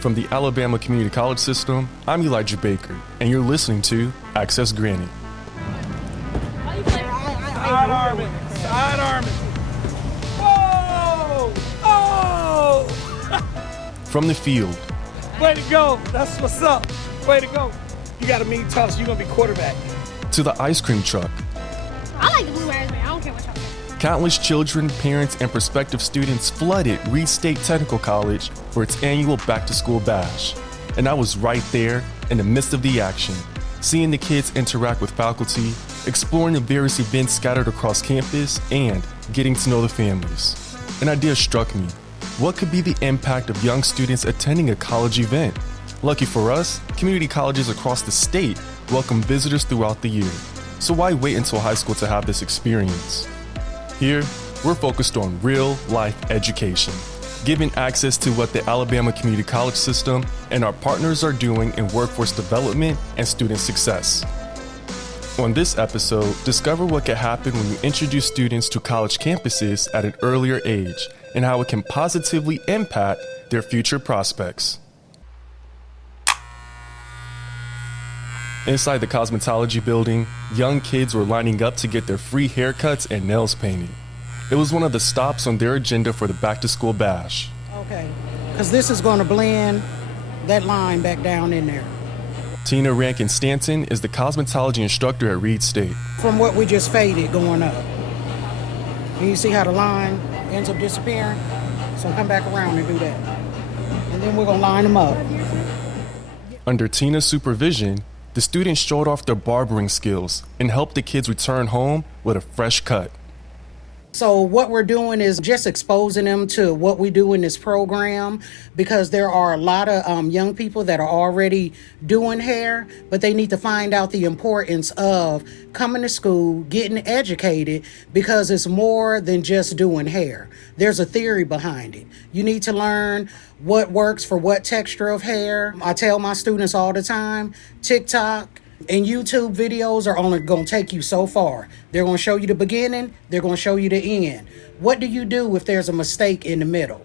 From the Alabama Community College System, I'm Elijah Baker, and you're listening to Access Granny. Side arming. Whoa! Oh! From the field. Way to go. That's what's up. Way to go. You got a mean toss. You're going to be quarterback. To the ice cream truck. I like the blue raspberry. I don't care what y'all think. Countless children, parents, and prospective students flooded Reid State Technical College for its annual back-to-school bash. And I was right there in the midst of the action, seeing the kids interact with faculty, exploring the various events scattered across campus, and getting to know the families. An idea struck me. What could be the impact of young students attending a college event? Lucky for us, community colleges across the state welcome visitors throughout the year. So why wait until high school to have this experience? Here, we're focused on real-life education, giving access to what the Alabama Community College System and our partners are doing in workforce development and student success. On this episode, discover what can happen when you introduce students to college campuses at an earlier age and how it can positively impact their future prospects. Inside the cosmetology building, young kids were lining up to get their free haircuts and nails painted. It was one of the stops on their agenda for the back-to-school bash. Okay, because this is going to blend that line back down in there. Tina Rankin-Stanton is the cosmetology instructor at Reid State. From what we just faded going up. And you see how the line ends up disappearing? So come back around and do that. And then we're going to line them up. Under Tina's supervision, the students showed off their barbering skills and helped the kids return home with a fresh cut. So what we're doing is just exposing them to what we do in this program, because there are a lot of young people that are already doing hair, but they need to find out the importance of coming to school, getting educated, because it's more than just doing hair. There's a theory behind it. You need to learn what works for what texture of hair. I tell my students all the time, TikTok and YouTube videos are only going to take you so far. They're going to show you the beginning. They're going to show you the end. What do you do if there's a mistake in the middle?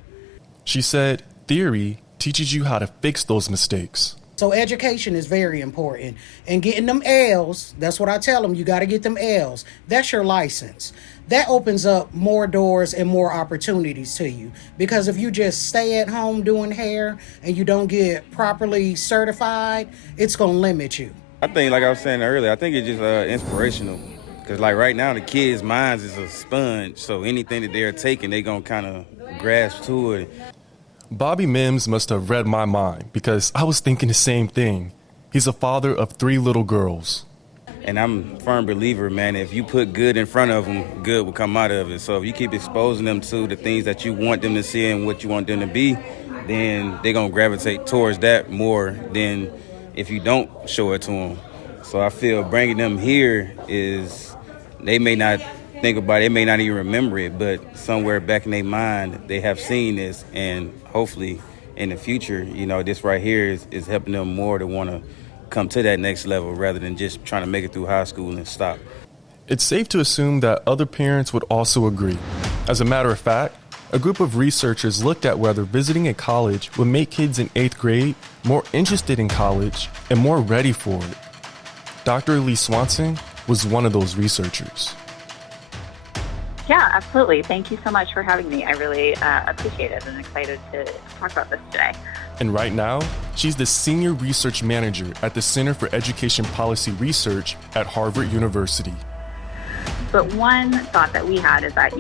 She said theory teaches you how to fix those mistakes. So education is very important. And getting them L's, that's what I tell them. You got to get them L's. That's your license. That opens up more doors and more opportunities to you. Because if you just stay at home doing hair and you don't get properly certified, it's going to limit you. I think, like I was saying earlier, I think it's just inspirational. Because, like, right now, the kids' minds is a sponge. So anything that they're taking, they're going to kind of grasp to it. Bobby Mims must have read my mind, because I was thinking the same thing. He's a father of 3 little girls. And I'm a firm believer, man, if you put good in front of them, good will come out of it. So if you keep exposing them to the things that you want them to see and what you want them to be, then they're going to gravitate towards that more than if you don't show it to them. So I feel bringing them here is, they may not think about it, they may not even remember it, but somewhere back in their mind, they have seen this, and hopefully in the future, you know, this right here is helping them more to want to come to that next level rather than just trying to make it through high school and stop. It's safe to assume that other parents would also agree. As a matter of fact, a group of researchers looked at whether visiting a college would make kids in 8th grade more interested in college and more ready for it. Dr. Lee Swanson was one of those researchers. Yeah, absolutely. Thank you so much for having me. I really appreciate it and excited to talk about this today. And right now, she's the Senior Research Manager at the Center for Education Policy Research at Harvard University. But one thought that we had is that,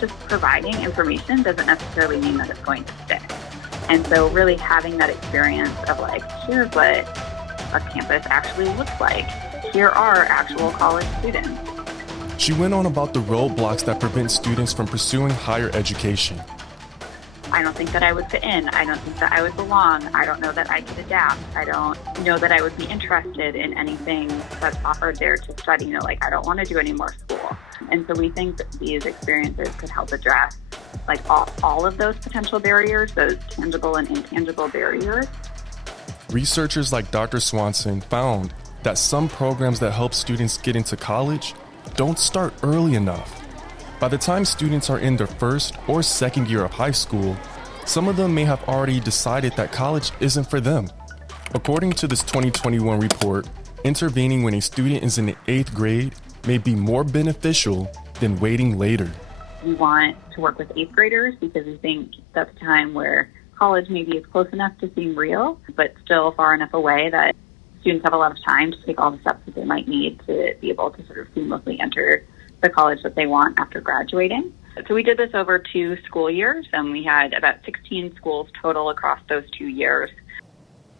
just providing information doesn't necessarily mean that it's going to stick. And so really having that experience of here's what a campus actually looks like. Here are actual college students. She went on about the roadblocks that prevent students from pursuing higher education. I don't think that I would fit in. I don't think that I would belong. I don't know that I could adapt. I don't know that I would be interested in anything that's offered there to study. I don't want to do any more school. And so we think that these experiences could help address all of those potential barriers, those tangible and intangible barriers. Researchers like Dr. Swanson found that some programs that help students get into college don't start early enough. By the time students are in their first or second year of high school, Some of them may have already decided that college isn't for them. According to this 2021 report, intervening when a student is in the 8th grade may be more beneficial than waiting later. We want to work with 8th graders because we think that's a time where college maybe is close enough to seem real, but still far enough away that students have a lot of time to take all the steps that they might need to be able to sort of seamlessly enter the college that they want after graduating. So we did this over 2 school years, and we had about 16 schools total across those 2 years.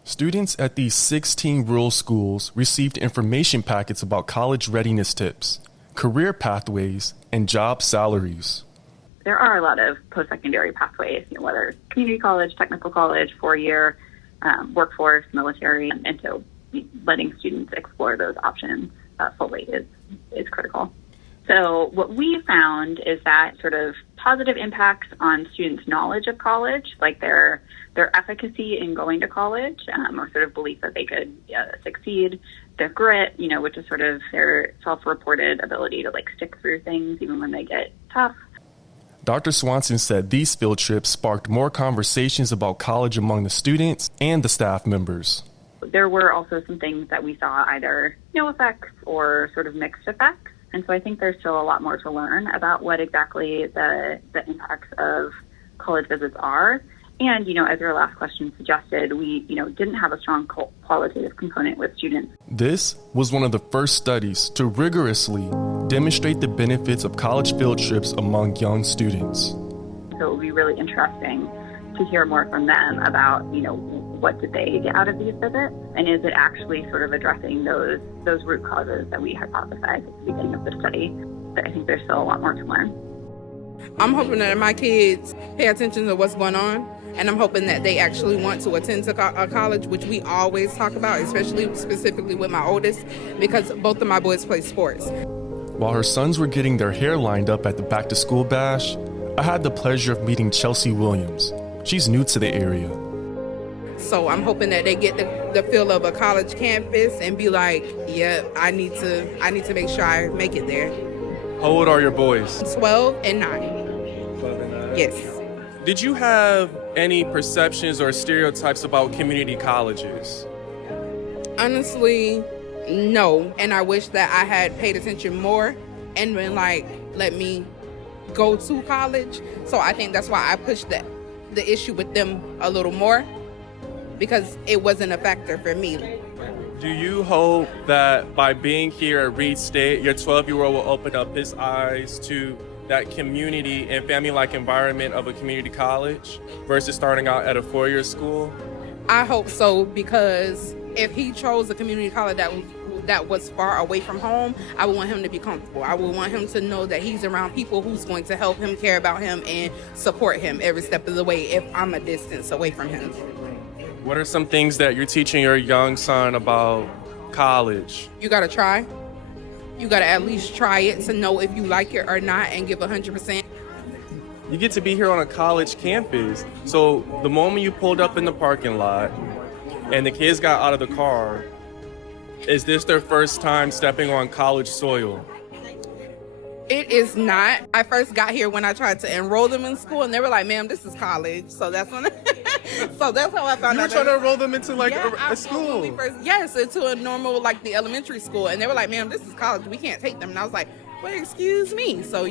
Students at these 16 rural schools received information packets about college readiness tips, career pathways, and job salaries. There are a lot of post-secondary pathways, whether it's community college, technical college, 4-year, workforce, military, and so letting students explore those options fully is critical. So what we found is that sort of positive impacts on students' knowledge of college, like their efficacy in going to college, or sort of belief that they could succeed, their grit, which is sort of their self-reported ability to stick through things even when they get tough. Dr. Swanson said these field trips sparked more conversations about college among the students and the staff members. There were also some things that we saw either no effects or sort of mixed effects. And so I think there's still a lot more to learn about what exactly the impacts of college visits are. And, as your last question suggested, we, didn't have a strong qualitative component with students. This was one of the first studies to rigorously demonstrate the benefits of college field trips among young students. So it would be really interesting to hear more from them about, what did they get out of these visits? And is it actually sort of addressing those root causes that we hypothesized at the beginning of the study? But I think there's still a lot more to learn. I'm hoping that my kids pay attention to what's going on, and I'm hoping that they actually want to attend to college, which we always talk about, especially specifically with my oldest, because both of my boys play sports. While her sons were getting their hair lined up at the back-to-school bash, I had the pleasure of meeting Chelsea Williams. She's new to the area. So I'm hoping that they get the feel of a college campus and be like, yeah, I need to make sure I make it there. How old are your boys? 12 and 9. 12 and 9. Yes. Did you have any perceptions or stereotypes about community colleges? Honestly, no. And I wish that I had paid attention more and been let me go to college. So I think that's why I pushed the issue with them a little more, because it wasn't a factor for me. Do you hope that by being here at Reid State, your 12-year-old will open up his eyes to that community and family-like environment of a community college versus starting out at a 4-year school? I hope so, because if he chose a community college that was far away from home, I would want him to be comfortable. I would want him to know that he's around people who's going to help him, care about him, and support him every step of the way if I'm a distance away from him. What are some things that you're teaching your young son about college? You got to try. You got to at least try it to know if you like it or not and give 100%. You get to be here on a college campus. So the moment you pulled up in the parking lot and the kids got out of the car, is this their first time stepping on college soil? It is not. I first got here when I tried to enroll them in school, and they were like, "Ma'am, this is college." So that's when. So that's how I found out. You were trying to enroll them into a school. Yes, into a normal the elementary school, and they were like, "Ma'am, this is college. We can't take them." And I was like, "Well, excuse me." So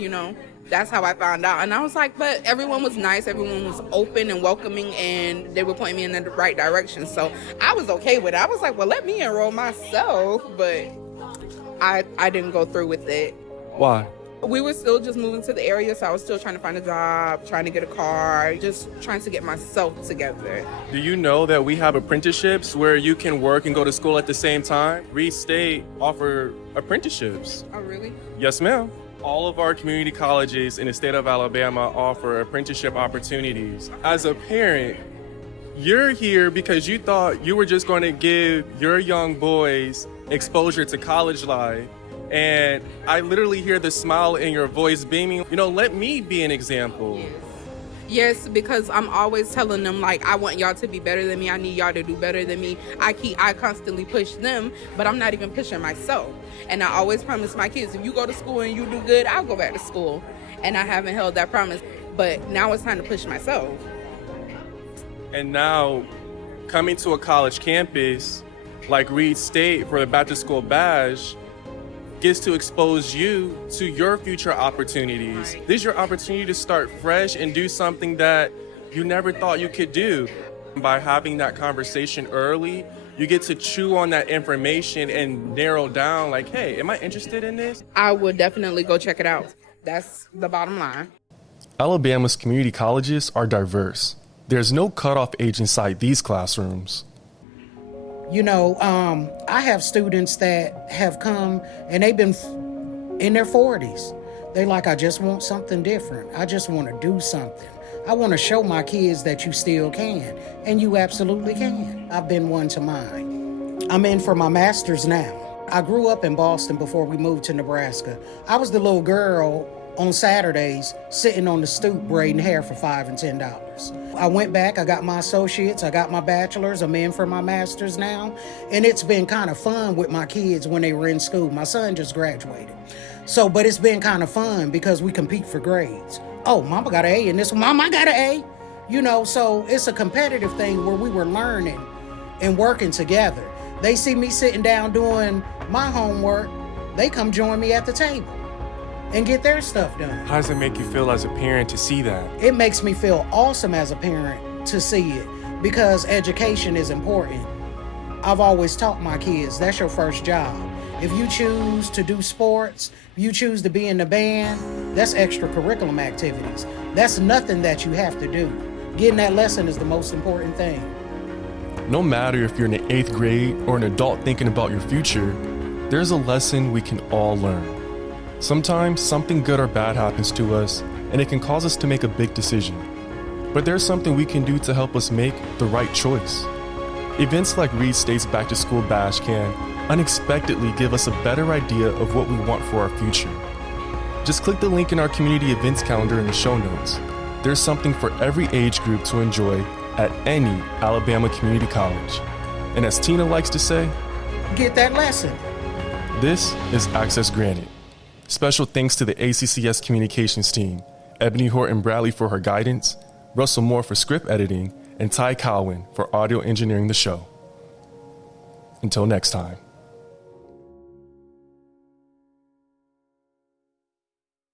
that's how I found out, and I was like, "But everyone was nice. Everyone was open and welcoming, and they were pointing me in the right direction." So I was okay with it. I was like, "Well, let me enroll myself," but I didn't go through with it. Why? We were still just moving to the area, so I was still trying to find a job, trying to get a car, just trying to get myself together. Do you know that we have apprenticeships where you can work and go to school at the same time? Reid State offer apprenticeships. Oh, really? Yes, ma'am. All of our community colleges in the state of Alabama offer apprenticeship opportunities. As a parent, you're here because you thought you were just going to give your young boys exposure to college life. And I literally hear the smile in your voice beaming. Let me be an example. Yes, because I'm always telling them, I want y'all to be better than me. I need y'all to do better than me. I constantly push them, but I'm not even pushing myself. And I always promise my kids, if you go to school and you do good, I'll go back to school. And I haven't held that promise. But now it's time to push myself. And now, coming to a college campus like Reid State for the Back to School Bash gets to expose you to your future opportunities. This is your opportunity to start fresh and do something that you never thought you could do. By having that conversation early, you get to chew on that information and narrow down like, hey, am I interested in this? I would definitely go check it out. That's the bottom line. Alabama's community colleges are diverse. There's no cutoff age inside these classrooms. You know, I have students that have come and they've been in their 40s. They like, I just want something different. I just want to do something. I want to show my kids that you still can, and you absolutely can. I've been one to mine. I'm in for my master's now. I grew up in Boston before we moved to Nebraska. I was the little girl on Saturdays sitting on the stoop braiding hair for $5 and $10. I went back, I got my associates, I got my bachelor's, I'm in for my master's now, and it's been kind of fun with my kids when they were in school. My son just graduated. But it's been kind of fun because we compete for grades. Oh, mama got an A in this one, mama, I got an A. You know, so it's a competitive thing where we were learning and working together. They see me sitting down doing my homework, they come join me at the table and get their stuff done. How does it make you feel as a parent to see that? It makes me feel awesome as a parent to see it because education is important. I've always taught my kids, that's your first job. If you choose to do sports, you choose to be in the band, that's extracurriculum activities. That's nothing that you have to do. Getting that lesson is the most important thing. No matter if you're in the 8th grade or an adult thinking about your future, there's a lesson we can all learn. Sometimes something good or bad happens to us, and it can cause us to make a big decision. But there's something we can do to help us make the right choice. Events like Reid State's Back to School Bash can unexpectedly give us a better idea of what we want for our future. Just click the link in our community events calendar in the show notes. There's something for every age group to enjoy at any Alabama community college. And as Tina likes to say, get that lesson. This is Access Granted. Special thanks to the ACCS communications team, Ebony Horton Bradley for her guidance, Russell Moore for script editing, and Ty Cowan for audio engineering the show. Until next time.